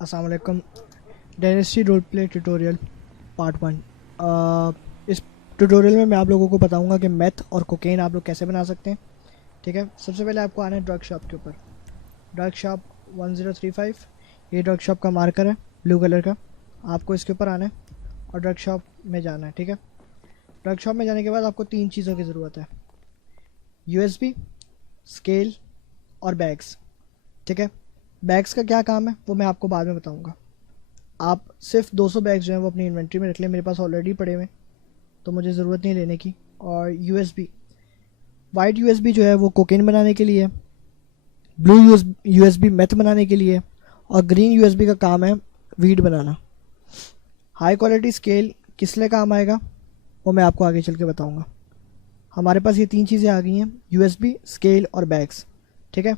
अस्सलाम वालेकुम। Dynasty role play tutorial part 1। इस ट्यूटोरियल में मैं आप लोगों को बताऊंगा कि मेथ और कोकेन आप लोग कैसे बना सकते हैं। ठीक है, सबसे पहले आपको आना है ड्रग शॉप के ऊपर। ड्रग शॉप 1035, ये ड्रग शॉप का मार्कर है ब्लू कलर का। आपको इसके ऊपर आना है और ड्रग शॉप में जाना है। ठीक है, ड्रग शॉप में जाने के बाद आपको 3 चीज़ों की ज़रूरत है: यूएसबी, स्केल और बैग्स। ठीक है, बैग्स का क्या काम है वो मैं आपको बाद में बताऊंगा। आप सिर्फ 200 बैग्स जो हैं वो अपनी इन्वेंट्री में रख लें, मेरे पास ऑलरेडी पड़े हुए हैं तो मुझे ज़रूरत नहीं लेने की। और यूएसबी, वाइट यूएसबी जो है वो कोकेन बनाने के लिए है, ब्लू यूएसबी मेथ बनाने के लिए है, और ग्रीन यूएसबी का काम है वीड बनाना। हाई क्वालिटी स्केल किस लिए काम आएगा वो मैं आपको आगे चल के बताऊँगा। हमारे पास ये 3 चीज़ें आ गई हैं, यूएसबी, स्केल और बैग्स। ठीक है,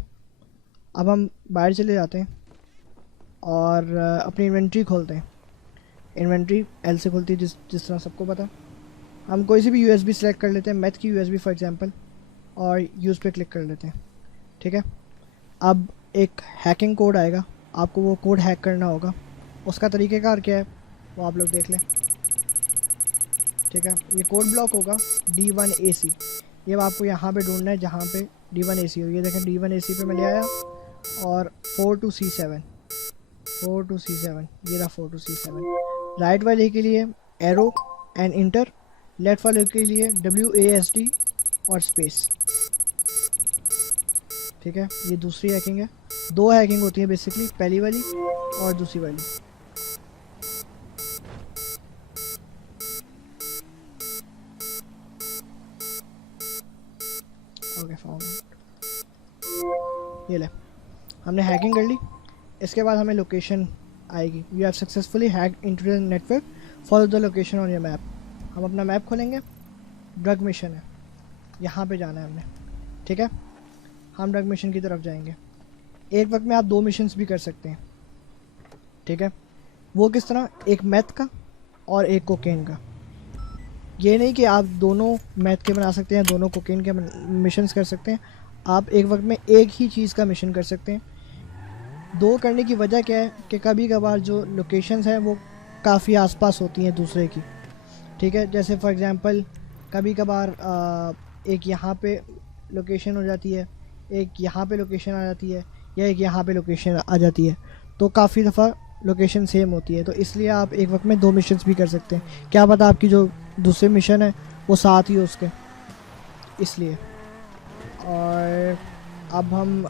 अब हम बाहर चले जाते हैं और अपनी इन्वेंट्री खोलते हैं। इन्वेंट्री एल से खुलती है, जिस जिस तरह सबको पता है। हम कोई सी भी यूएसबी सेलेक्ट कर लेते हैं, मेथ की यूएसबी फॉर एग्जांपल, और यूज़ पे क्लिक कर लेते हैं। ठीक है, अब एक हैकिंग कोड आएगा, आपको वो कोड हैक करना होगा। उसका तरीक़ेकार क्या है वो आप लोग देख लें। ठीक है, ये कोड ब्लॉक होगा D1AC। ये आपको यहाँ पे ढूंढना है जहाँ पे D1AC हो। ये देखें D1AC पे मैं ले आया, और 4 to C7, 4 to C7, ये रहा 4 to C7। राइट वाले के लिए एरो एंड इंटर, लेफ्ट वाले के लिए WASD और स्पेस। ठीक है, ये दूसरी हैकिंग है। 2 हैकिंग होती है बेसिकली, पहली वाली और दूसरी वाली। Okay, found. ये ले, हमने हैकिंग कर ली। इसके बाद हमें लोकेशन आएगी, you have successfully hacked into the network, follow the location on your map. हम अपना मैप खोलेंगे, ड्रग मिशन है, यहाँ पे जाना है हमने। ठीक है, हम ड्रग मिशन की तरफ जाएंगे। एक वक्त में आप 2 मिशंस भी कर सकते हैं। ठीक है, वो किस तरह, एक मैथ का और एक कोकेन का। ये नहीं कि आप दोनों मैथ के बना सकते हैं, दोनों कोकेन के मिशंस कर सकते हैं। आप एक वक्त में एक ही चीज़ का मिशन कर सकते हैं। 2 करने की वजह क्या है कि कभी कभार जो लोकेशंस हैं वो काफ़ी आसपास होती हैं दूसरे की। ठीक है, जैसे फॉर एग्जांपल कभी कभार एक यहाँ पे लोकेशन हो जाती है, एक यहाँ पे लोकेशन आ जाती है, या एक यहाँ पे लोकेशन आ जाती है, तो काफ़ी दफ़ा लोकेशन सेम होती है। तो इसलिए आप एक वक्त में 2 मिशंस भी कर सकते हैं। क्या पता आपकी जो दूसरे मिशन है वो साथ ही हो उसके, इसलिए। और अब हम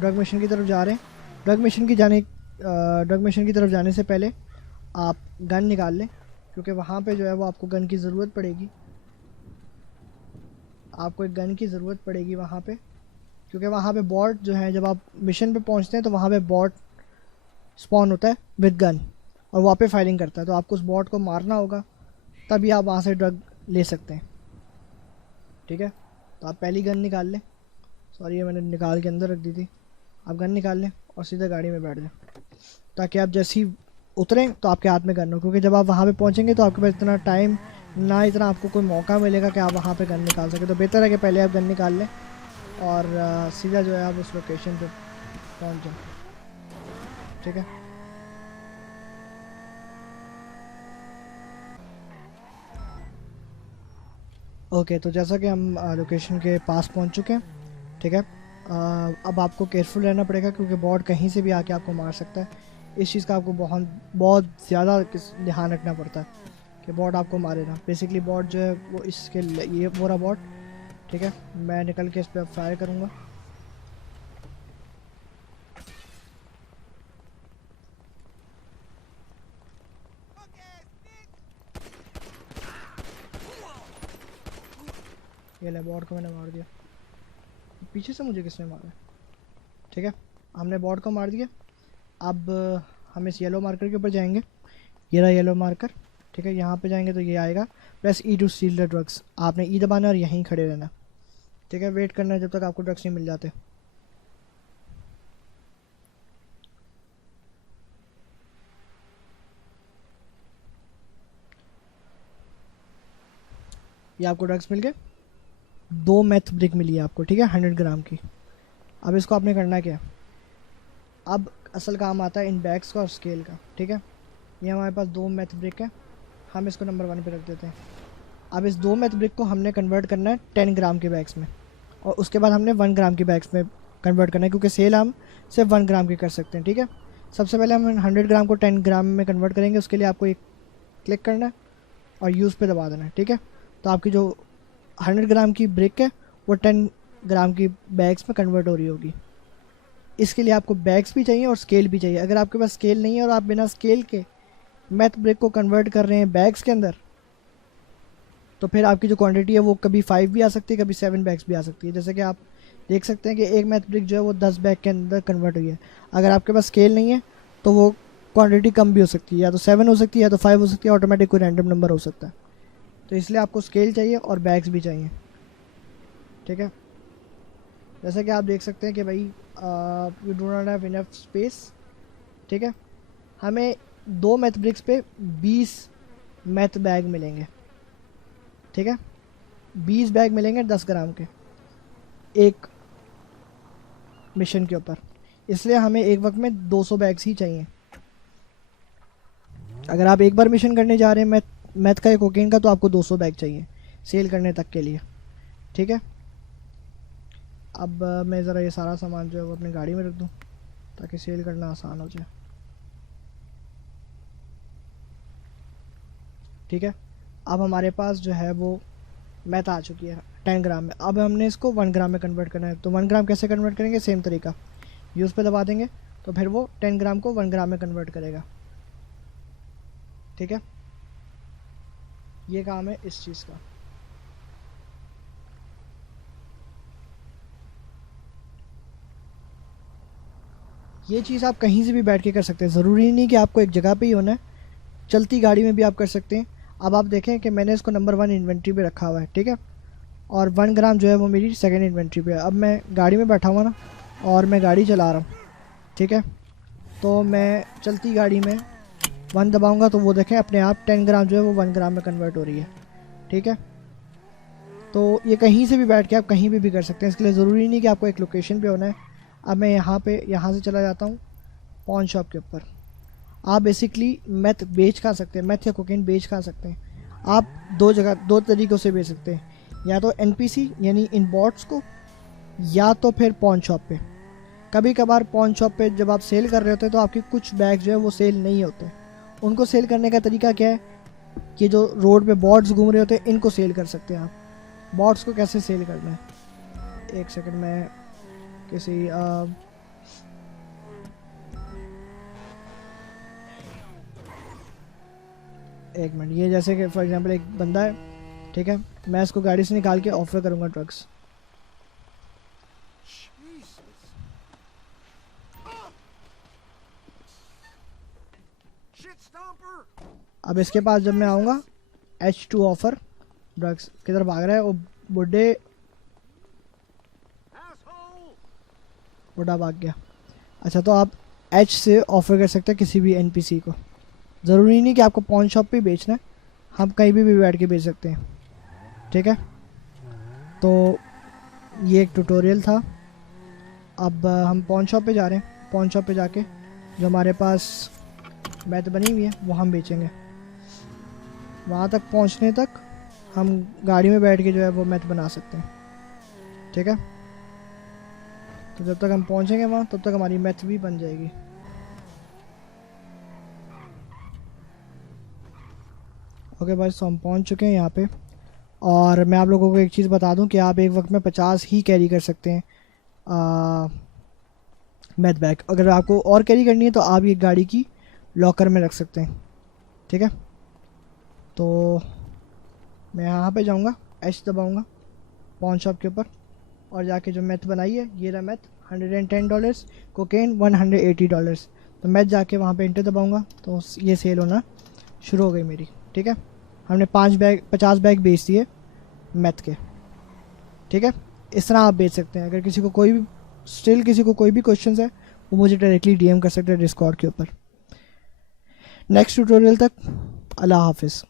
ड्रग मिशन की तरफ जा रहे हैं। ड्रग मिशन की तरफ जाने से पहले आप गन निकाल लें, क्योंकि वहाँ पे जो है वो आपको गन की ज़रूरत पड़ेगी। आपको एक गन की ज़रूरत पड़ेगी वहाँ पे, क्योंकि वहाँ पे बॉट जो है, जब आप मिशन पे पहुँचते हैं तो वहाँ पे बॉट स्पॉन होता है विद गन, और वहाँ पे फायरिंग करता है। तो आपको उस बॉट को मारना होगा, तभी आप वहाँ से ड्रग ले सकते हैं। ठीक है, तो आप पहली गन निकाल लें। सॉरी, ये मैंने निकाल के अंदर रख दी थी। आप गन निकाल लें और सीधे गाड़ी में बैठ जाएं, ताकि आप जैसे ही उतरें तो आपके हाथ में गन हो। क्योंकि जब आप वहाँ पे पहुँचेंगे तो आपके पास इतना टाइम ना, इतना आपको कोई मौका मिलेगा कि आप वहाँ पे गन निकाल सकें। तो बेहतर है कि पहले आप गन निकाल लें और सीधा जो है आप उस लोकेशन पे पहुँच जाएं। ठीक है, ओके, तो जैसा कि हम लोकेशन के पास पहुंच चुके हैं। ठीक है, अब आपको केयरफुल रहना पड़ेगा, क्योंकि बॉट कहीं से भी आके आपको मार सकता है। इस चीज़ का आपको बहुत बहुत ज़्यादा ध्यान रखना पड़ता है कि बॉट आपको मारे ना। बेसिकली बॉट जो है वो ये पूरा बॉट। ठीक है, मैं निकल के इस पर फायर करूँगा। ये ले, बॉट को मैंने मार दिया। पीछे से मुझे किसने मारा? ठीक है, हमने बॉट को मार दिया। अब हम इस येलो मार्कर के ऊपर जाएंगे, ये रहा येलो मार्कर। ठीक है, यहाँ पे जाएंगे तो ये आएगा press E to steal the drugs. आपने E दबाना और यहीं खड़े रहना। ठीक है, वेट करना है जब तक आपको ड्रग्स नहीं मिल जाते। ये आपको ड्रग्स मिल गए, 2 मैथ ब्रिक मिली है आपको। ठीक है, 100 ग्राम की। अब इसको आपने करना क्या है, अब असल काम आता है इन बैग्स का और स्केल का, ठीक है। ये हमारे पास 2 मैथ ब्रिक है, हम इसको नंबर 1 पे रख देते हैं। अब इस 2 मैथ ब्रिक को हमने कन्वर्ट करना है 10 ग्राम के बैग्स में, और उसके बाद हमने 1 ग्राम के बैग्स में कन्वर्ट करना है, क्योंकि सेल हम सिर्फ 1 ग्राम की कर सकते हैं, ठीक है। सबसे पहले हम 100 ग्राम को 10 ग्राम में कन्वर्ट करेंगे। उसके लिए आपको एक क्लिक करना है और यूज़ पे दबा देना है, ठीक है। तो आपकी जो 100 ग्राम की ब्रिक है वो 10 ग्राम की बैग्स में कन्वर्ट हो रही होगी। इसके लिए आपको बैग्स भी चाहिए और स्केल भी चाहिए। अगर आपके पास स्केल नहीं है और आप बिना स्केल के मैथ ब्रिक को कन्वर्ट कर रहे हैं बैग्स के अंदर, तो फिर आपकी जो क्वांटिटी है वो कभी 5 भी आ सकती है, कभी 7 बैग्स भी आ सकती है। जैसे कि आप देख सकते हैं कि एक मैथ ब्रिक जो है वो 10 बैग के अंदर कन्वर्ट हुई है। अगर आपके पास स्केल नहीं है तो वो क्वांटिटी कम भी हो सकती है, या तो 7 हो सकती है या तो 5 हो सकती है, ऑटोमेटिक कोई रैंडम नंबर हो सकता है। तो इसलिए आपको स्केल चाहिए और बैग्स भी चाहिए, ठीक है। जैसे कि आप देख सकते हैं कि भाई we do not have enough space, ठीक है। हमें 2 मैथ ब्रिक्स पे 20 मैथ बैग मिलेंगे, ठीक है। 20 बैग मिलेंगे 10 ग्राम के एक मिशन के ऊपर, इसलिए हमें एक वक्त में 200 बैग्स ही चाहिए। अगर आप एक बार मिशन करने जा रहे हैं मैथ का या कोकेन का, तो आपको 200 बैग चाहिए सेल करने तक के लिए, ठीक है। अब मैं ज़रा ये सारा सामान जो है वो अपनी गाड़ी में रख दूँ ताकि सेल करना आसान हो जाए, ठीक है। अब हमारे पास जो है वो मैथ आ चुकी है 10 ग्राम में। अब हमने इसको 1 ग्राम में कन्वर्ट करना है। तो 1 ग्राम कैसे कन्वर्ट करेंगे? सेम तरीका, यूज़ पे दबा देंगे तो फिर वो 10 ग्राम को 1 ग्राम में कन्वर्ट करेगा, ठीक है। ये काम है इस चीज़ का। ये चीज़ आप कहीं से भी बैठ के कर सकते हैं, ज़रूरी नहीं कि आपको एक जगह पे ही होना है, चलती गाड़ी में भी आप कर सकते हैं। अब आप देखें कि मैंने इसको नंबर 1 इन्वेंट्री पे रखा हुआ है, ठीक है, और 1 ग्राम जो है वो मेरी सेकंड इन्वेंट्री पे है। अब मैं गाड़ी में बैठा हुआ ना, और मैं गाड़ी चला रहा हूँ, ठीक है। तो मैं चलती गाड़ी में 1 दबाऊँगा तो वो देखें अपने आप 10 ग्राम जो है वो 1 ग्राम में कन्वर्ट हो रही है, ठीक है। तो ये कहीं से भी बैठ के आप कहीं भी कर सकते हैं, इसके लिए ज़रूरी नहीं कि आपको एक लोकेशन पे होना है। अब मैं यहाँ से चला जाता हूँ पॉन शॉप के ऊपर। आप बेसिकली मैथ बेच खा सकते हैं, मैथ या कोकेन बेच खा सकते हैं। आप 2 तरीक़ों से बेच सकते हैं, या तो NPC यानी इन बॉट्स को, या तो फिर पॉन शॉप पे। कभी कभार पॉन शॉप पे जब आप सेल कर रहे होते हैं तो आपके कुछ बैग जो है वो सेल नहीं होते। उनको सेल करने का तरीका क्या है? ये जो रोड पे बॉट्स घूम रहे होते हैं इनको सेल कर सकते हैं आप। बॉट्स को कैसे सेल करना है, एक सेकंड में किसी एक मिनट। ये जैसे कि फॉर एग्जांपल एक बंदा है, ठीक है, मैं इसको गाड़ी से निकाल के ऑफर करूंगा ड्रग्स। अब इसके पास जब मैं आऊँगा H2 ऑफर ड्रग्स, किधर भाग रहा है वो बुढ़ा भाग गया। अच्छा, तो आप H से ऑफ़र कर सकते हैं किसी भी NPC को, ज़रूरी नहीं कि आपको पॉन शॉप पे बेचना है, हम कहीं भी बैठ के बेच सकते हैं, ठीक है। तो ये एक ट्यूटोरियल था। अब हम पॉन शॉप पे जा रहे हैं। पॉन शॉप पे जाके जो हमारे पास मैथ बनी हुई है वो हम बेचेंगे। वहाँ तक पहुँचने तक हम गाड़ी में बैठ के जो है वो मैथ बना सकते हैं, ठीक है। तो जब तक हम पहुँचेंगे वहाँ तब तक हमारी मैथ भी बन जाएगी। ओके भाई, तो हम पहुँच चुके हैं यहाँ पे, और मैं आप लोगों को एक चीज़ बता दूं कि आप एक वक्त में 50 ही कैरी कर सकते हैं मैथ बैग। अगर आपको और कैरी करनी है तो आप ये गाड़ी की लॉकर में रख सकते हैं, ठीक है। तो मैं यहाँ पे जाऊँगा, H दबाऊँगा पॉन शॉप के ऊपर, और जाके जो मैथ बनाई है ये रहा मैथ $110, कोकेन $180। तो मैं जाके वहाँ पे इंटर दबाऊँगा तो ये सेल होना शुरू हो गई मेरी, ठीक है। हमने 50 बैग बेच दिए मैथ के, ठीक है। इस तरह आप बेच सकते हैं। अगर किसी को कोई भी क्वेश्चंस है वो मुझे डायरेक्टली DM कर सकते हैं डिस्कॉर्ड के ऊपर। नेक्स्ट ट्यूटोरियल तक अल्लाह हाफिज़।